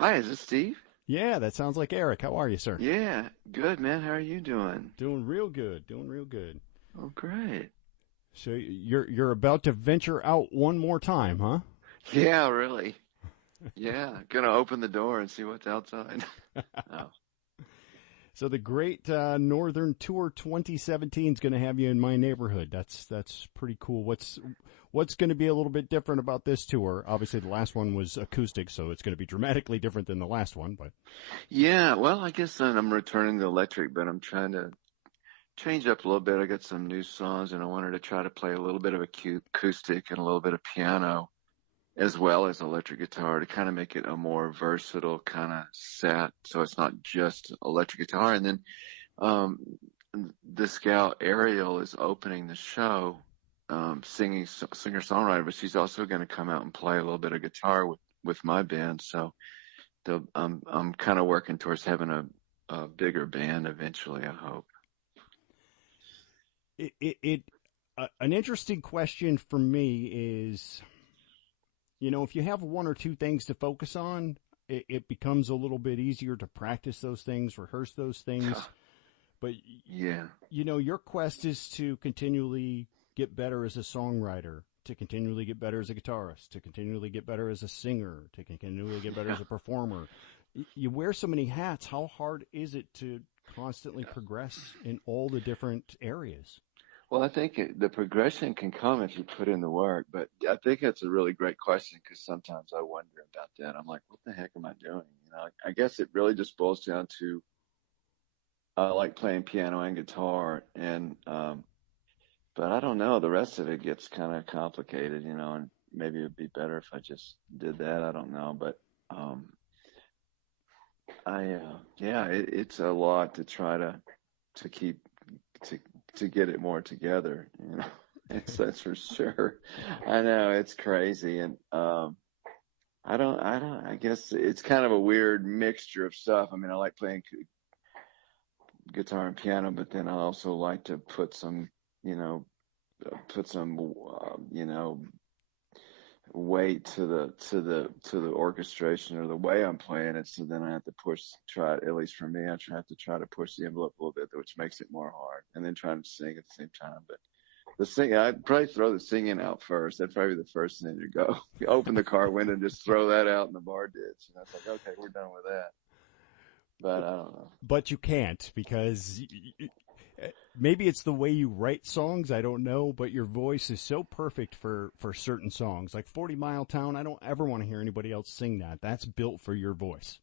Hi, is this Steve? Yeah, that sounds like Eric. How are you, sir? Yeah, good man. How are you doing? Doing real good. Doing real good. Oh, great. So you're about to venture out one more time, huh? Yeah, really. Yeah, gonna open the door and see what's outside. Oh, So the Great Northern Tour 2017 is going to have you in my neighborhood. That's pretty cool. What's going to be a little bit different about this tour? Obviously, the last one was acoustic, so it's going to be dramatically different than the last one. But yeah. Well, I guess then I'm returning to electric, but I'm trying to change up a little bit. I got some new songs, and I wanted to try to play a little bit of acoustic and a little bit of piano, as well as electric guitar, to kind of make it a more versatile kind of set. So it's not just electric guitar. And then Um, this gal Ariel is opening the show, singing singer songwriter, but she's also going to come out and play a little bit of guitar with my band. So I'm kind of working towards having a bigger band eventually. I hope. an interesting question for me is, if you have one or two things to focus on, it becomes a little bit easier to practice those things, rehearse those things. But Yeah, your quest is to continually get better as a songwriter, to continually get better as a guitarist, to continually get better as a singer, to continually get better yeah. as a performer. You wear so many hats. How hard is it to constantly progress in all the different areas? Well, I think the progression can come if you put in the work, but I think that's a really great question because sometimes I wonder about that. I'm like, what the heck am I doing? I guess it really just boils down to I like playing piano and guitar, and but I don't know. The rest of it gets kind of complicated, and maybe it'd be better if I just did that. I don't know, but um, yeah, it's a lot to try to keep to to get it more together. That's for sure. I know it's crazy, and I guess it's kind of a weird mixture of stuff. I mean, I like playing guitar and piano, but then I also like to you know, put some, weight to the orchestration or the way I'm playing it. So then I have to try at least for me, have to try to push the envelope a little bit, which makes it more hard. And then trying to sing at the same time. But I'd probably throw the singing out first. That'd probably be the first thing to go. You open the car window and just throw that out in the bar ditch. And it's like, okay, we're done with that. But I don't know. But you can't because maybe it's the way you write songs. I don't know, but your voice is so perfect for certain songs. Like 40 Mile Town, I don't ever want to hear anybody else sing that. That's built for your voice.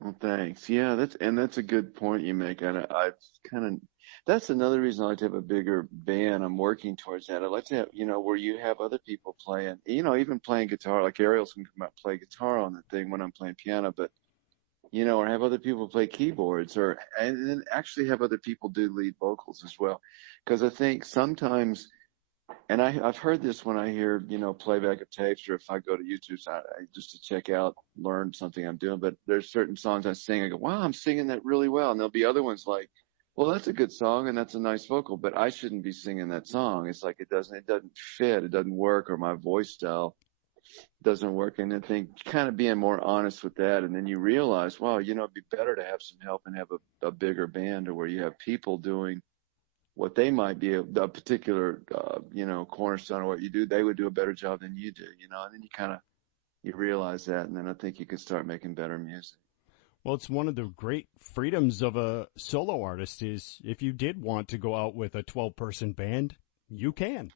Well, thanks. Yeah, that's a good point you make. And I've kind of that's another reason I like to have a bigger band. I'm working towards that. I'd like to have, where you have other people playing, even playing guitar. Like Ariel's can come out and play guitar on the thing when I'm playing piano, but or have other people play keyboards, and then actually have other people do lead vocals as well. Because I think sometimes, and I've heard this when I hear, playback of tapes, or if I go to YouTube, just to check out, learn something I'm doing. But there's certain songs I sing, I go, wow, I'm singing that really well. And there'll be other ones like, well, that's a good song and that's a nice vocal, but I shouldn't be singing that song. It's like it doesn't fit, it doesn't work, or my voice style doesn't work. And I think kind of being more honest with that, and then you realize, wow, it'd be better to have some help and have a bigger band, or where you have people doing what they might be a particular, cornerstone of what you do. They would do a better job than you do, and then you realize that. And then I think you could start making better music. Well, it's one of the great freedoms of a solo artist is if you did want to go out with a 12-person band, you can.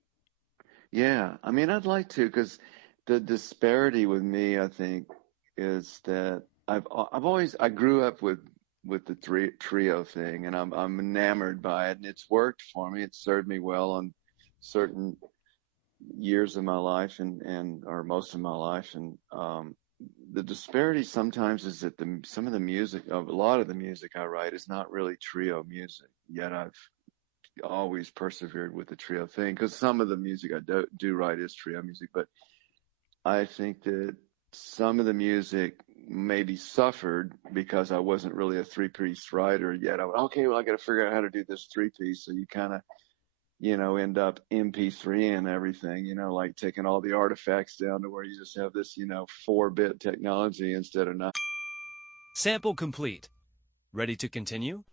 Yeah. I mean, I'd like to, because the disparity with me, I think, is that I grew up with the trio thing, and I'm enamored by it, and it's worked for me. It's served me well on certain years of my life, and or most of my life. And the disparity sometimes is that some of the music, a lot of the music I write is not really trio music. Yet I've always persevered with the trio thing, because some of the music I do write is trio music. But I think that some of the music maybe suffered because I wasn't really a three-piece writer yet. Okay, well, I got to figure out how to do this three-piece. So you kind of, end up MP3 and everything, like taking all the artifacts down to where you just have this, 4-bit technology instead of 9. Sample complete. Ready to continue?